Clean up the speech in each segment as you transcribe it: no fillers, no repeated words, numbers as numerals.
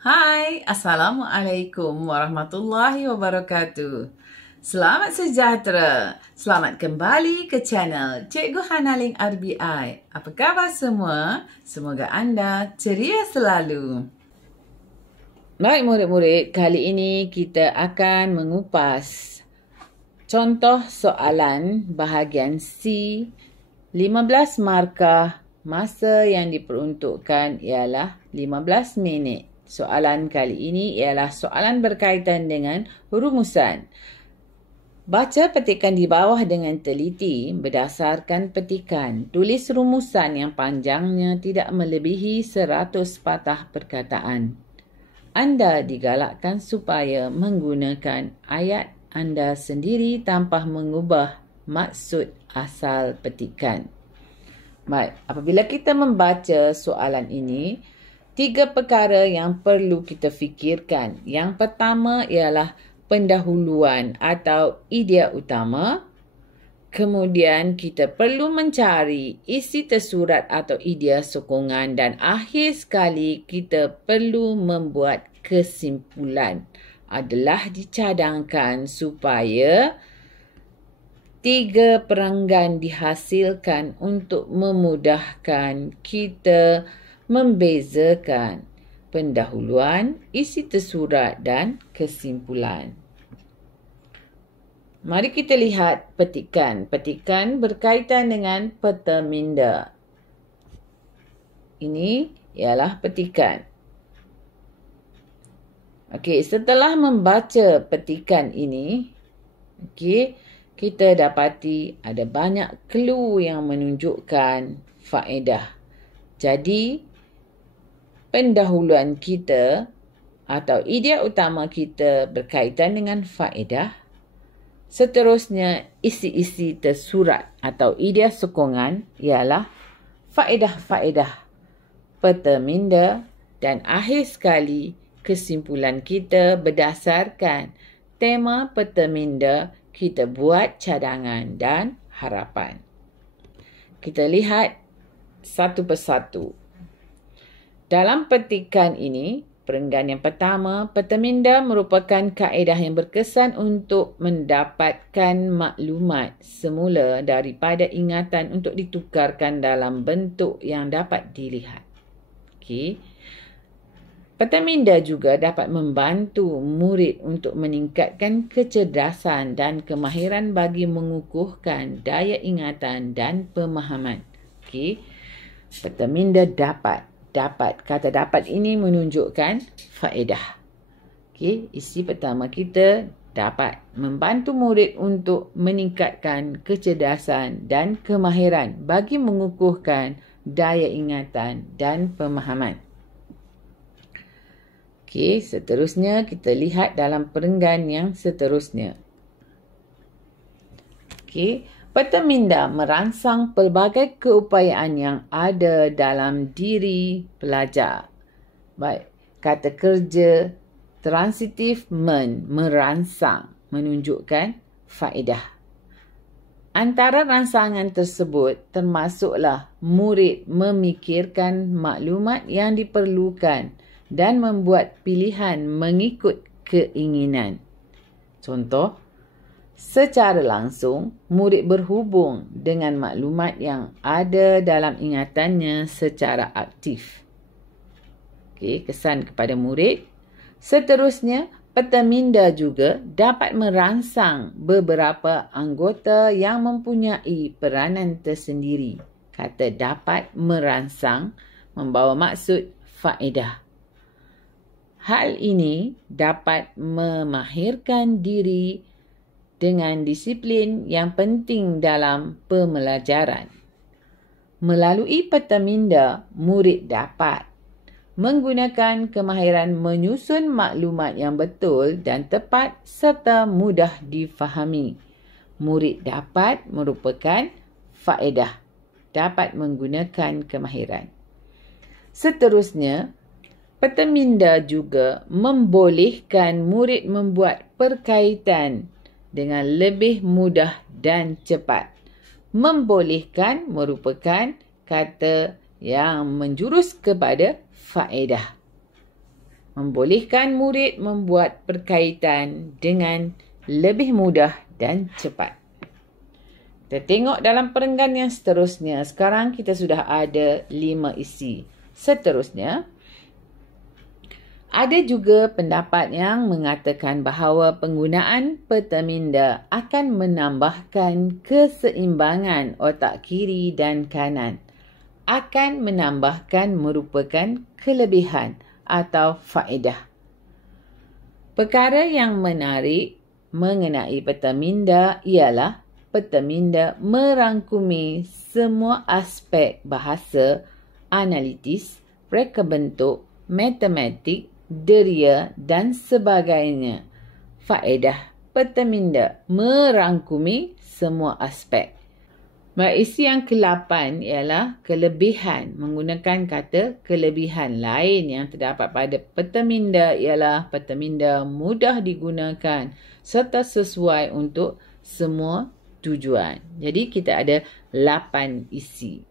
Hai, Assalamualaikum warahmatullahi wabarakatuh. Selamat sejahtera. Selamat kembali ke channel Cikgu Hanaling RBI. Apa khabar semua? Semoga anda ceria selalu. Baik murid-murid, kali ini kita akan mengupas contoh soalan bahagian C, 15 markah, masa yang diperuntukkan ialah 15 minit. Soalan kali ini ialah soalan berkaitan dengan rumusan. Baca petikan di bawah dengan teliti berdasarkan petikan. Tulis rumusan yang panjangnya tidak melebihi 100 patah perkataan. Anda digalakkan supaya menggunakan ayat anda sendiri tanpa mengubah maksud asal petikan. Baik, apabila kita membaca soalan ini, 3 perkara yang perlu kita fikirkan. Yang pertama ialah pendahuluan atau idea utama. Kemudian kita perlu mencari isi tersurat atau idea sokongan. Dan akhir sekali kita perlu membuat kesimpulan. Adalah dicadangkan supaya 3 perenggan dihasilkan untuk memudahkan kita membezakan pendahuluan, isi tersurat dan kesimpulan. Mari kita lihat petikan. Petikan berkaitan dengan peta minda. Ini ialah petikan. Okey, setelah membaca petikan ini, kita dapati ada banyak clue yang menunjukkan faedah. Jadi, pendahuluan kita atau idea utama kita berkaitan dengan faedah. Seterusnya, isi-isi tersurat atau idea sokongan ialah faedah-faedah peta minda dan akhir sekali kesimpulan kita berdasarkan tema peta minda, kita buat cadangan dan harapan. Kita lihat satu persatu. Dalam petikan ini, perenggan yang pertama, peta minda merupakan kaedah yang berkesan untuk mendapatkan maklumat semula daripada ingatan untuk ditukarkan dalam bentuk yang dapat dilihat. Peta minda juga dapat membantu murid untuk meningkatkan kecerdasan dan kemahiran bagi mengukuhkan daya ingatan dan pemahaman. Peta minda dapat. Kata dapat ini menunjukkan faedah. Isi pertama kita dapat membantu murid untuk meningkatkan kecerdasan dan kemahiran bagi mengukuhkan daya ingatan dan pemahaman. Seterusnya kita lihat dalam perenggan yang seterusnya. Peta minda merangsang pelbagai keupayaan yang ada dalam diri pelajar. Baik, kata kerja transitif merangsang menunjukkan faedah. Antara rangsangan tersebut termasuklah murid memikirkan maklumat yang diperlukan dan membuat pilihan mengikut keinginan. Contoh, secara langsung, murid berhubung dengan maklumat yang ada dalam ingatannya secara aktif. Kesan kepada murid. Seterusnya, peta minda juga dapat merangsang beberapa anggota yang mempunyai peranan tersendiri. Kata dapat merangsang membawa maksud faedah. Hal ini dapat memahirkan diri dengan disiplin yang penting dalam pembelajaran. Melalui peta minda, murid dapat menggunakan kemahiran menyusun maklumat yang betul dan tepat serta mudah difahami. Murid dapat merupakan faedah, dapat menggunakan kemahiran. Seterusnya, peta minda juga membolehkan murid membuat perkaitan dengan lebih mudah dan cepat. Membolehkan merupakan kata yang menjurus kepada faedah. membolehkan murid membuat perkaitan dengan lebih mudah dan cepat. Kita tengok dalam perenggan yang seterusnya. Sekarang kita sudah ada 5 isi. Seterusnya, ada juga pendapat yang mengatakan bahawa penggunaan peta minda akan menambahkan keseimbangan otak kiri dan kanan. Akan menambahkan merupakan kelebihan atau faedah. Perkara yang menarik mengenai peta minda ialah peta minda merangkumi semua aspek bahasa, analitis, reka bentuk, matematik, deria dan sebagainya. Faedah peta minda merangkumi semua aspek. Baik, isi yang ke-8 ialah kelebihan. Menggunakan kata kelebihan lain yang terdapat pada peta minda ialah peta minda mudah digunakan serta sesuai untuk semua tujuan. Jadi kita ada 8 isi.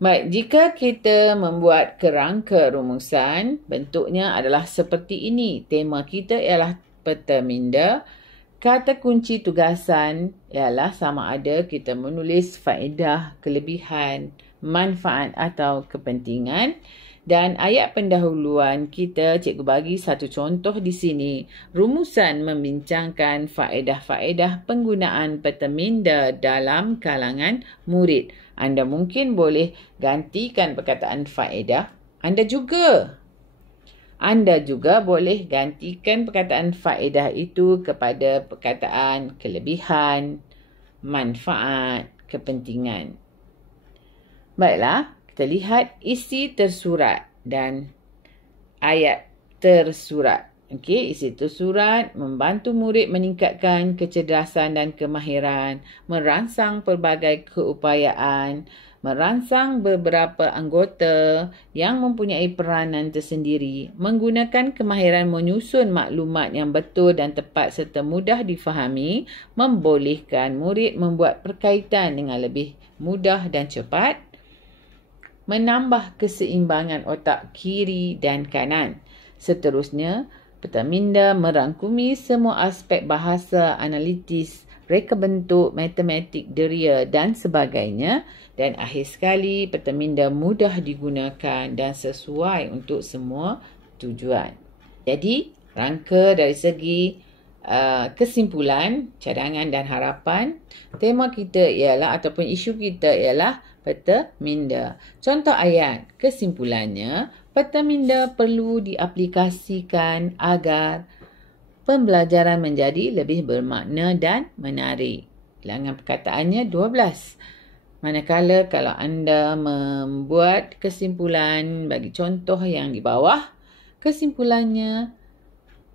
Baik, jika kita membuat kerangka rumusan, bentuknya adalah seperti ini. Tema kita ialah peta minda. Kata kunci tugasan ialah sama ada kita menulis faedah, kelebihan, manfaat atau kepentingan. Dan ayat pendahuluan kita, cikgu bagi satu contoh di sini. Rumusan membincangkan faedah-faedah penggunaan peta minda dalam kalangan murid. Anda mungkin boleh gantikan perkataan faedah. Anda juga boleh gantikan perkataan faedah itu kepada perkataan kelebihan, manfaat, kepentingan. Baiklah, kita lihat isi tersurat dan ayat tersurat. Okey, isi tersurat membantu murid meningkatkan kecerdasan dan kemahiran, merangsang pelbagai keupayaan, merangsang beberapa anggota yang mempunyai peranan tersendiri, menggunakan kemahiran menyusun maklumat yang betul dan tepat serta mudah difahami, membolehkan murid membuat perkaitan dengan lebih mudah dan cepat, menambah keseimbangan otak kiri dan kanan. Seterusnya, peta minda merangkumi semua aspek bahasa, analitis, reka bentuk, matematik, deria dan sebagainya. Dan akhir sekali, peta minda mudah digunakan dan sesuai untuk semua tujuan. Jadi, rangka dari segi kesimpulan, cadangan dan harapan, tema kita ialah ataupun isu kita ialah peta minda. Contoh ayat, kesimpulannya, peta minda perlu diaplikasikan agar pembelajaran menjadi lebih bermakna dan menarik. Bilangan perkataannya 12. Manakala kalau anda membuat kesimpulan bagi contoh yang di bawah, kesimpulannya,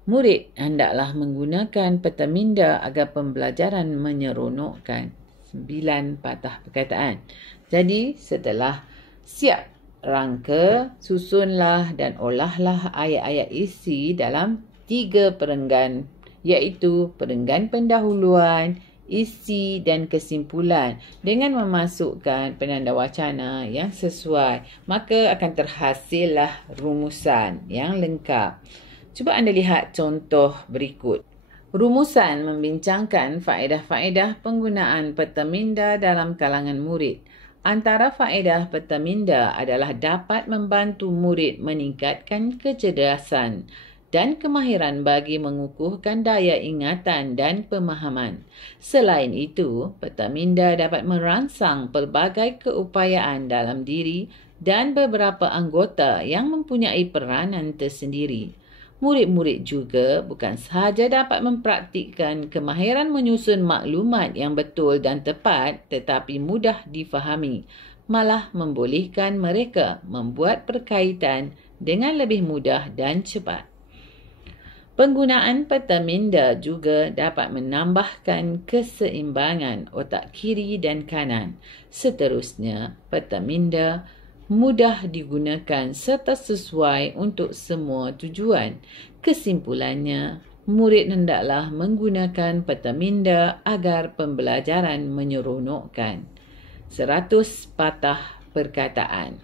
murid hendaklah menggunakan peta minda agar pembelajaran menyeronokkan. 9 patah perkataan. Jadi, setelah siap rangka, susunlah dan olahlah ayat-ayat isi dalam 3 perenggan, iaitu perenggan pendahuluan, isi dan kesimpulan dengan memasukkan penanda wacana yang sesuai. Maka akan terhasillah rumusan yang lengkap. Cuba anda lihat contoh berikut. Rumusan membincangkan faedah-faedah penggunaan peta minda dalam kalangan murid. Antara faedah peta minda adalah dapat membantu murid meningkatkan kecerdasan dan kemahiran bagi mengukuhkan daya ingatan dan pemahaman. Selain itu, peta minda dapat merangsang pelbagai keupayaan dalam diri dan beberapa anggota yang mempunyai peranan tersendiri. Murid-murid juga bukan sahaja dapat mempraktikkan kemahiran menyusun maklumat yang betul dan tepat tetapi mudah difahami, malah membolehkan mereka membuat perkaitan dengan lebih mudah dan cepat. Penggunaan peta minda juga dapat menambahkan keseimbangan otak kiri dan kanan. Seterusnya, peta minda mudah digunakan serta sesuai untuk semua tujuan. Kesimpulannya, murid hendaklah menggunakan peta minda agar pembelajaran menyeronokkan. 100 patah perkataan.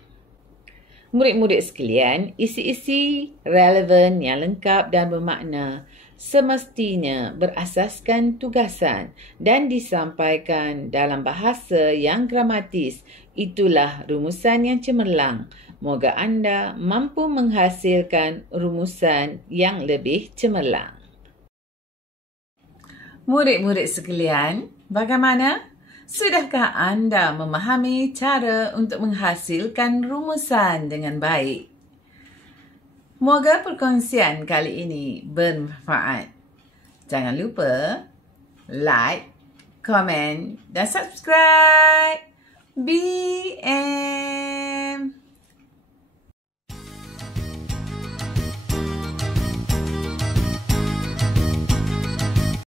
Murid-murid sekalian, isi-isi relevan yang lengkap dan bermakna semestinya berasaskan tugasan dan disampaikan dalam bahasa yang gramatis. Itulah rumusan yang cemerlang. Moga anda mampu menghasilkan rumusan yang lebih cemerlang. Murid-murid sekalian, bagaimana? Sudahkah anda memahami cara untuk menghasilkan rumusan dengan baik? Moga perkongsian kali ini bermanfaat. Jangan lupa like, komen dan subscribe. BM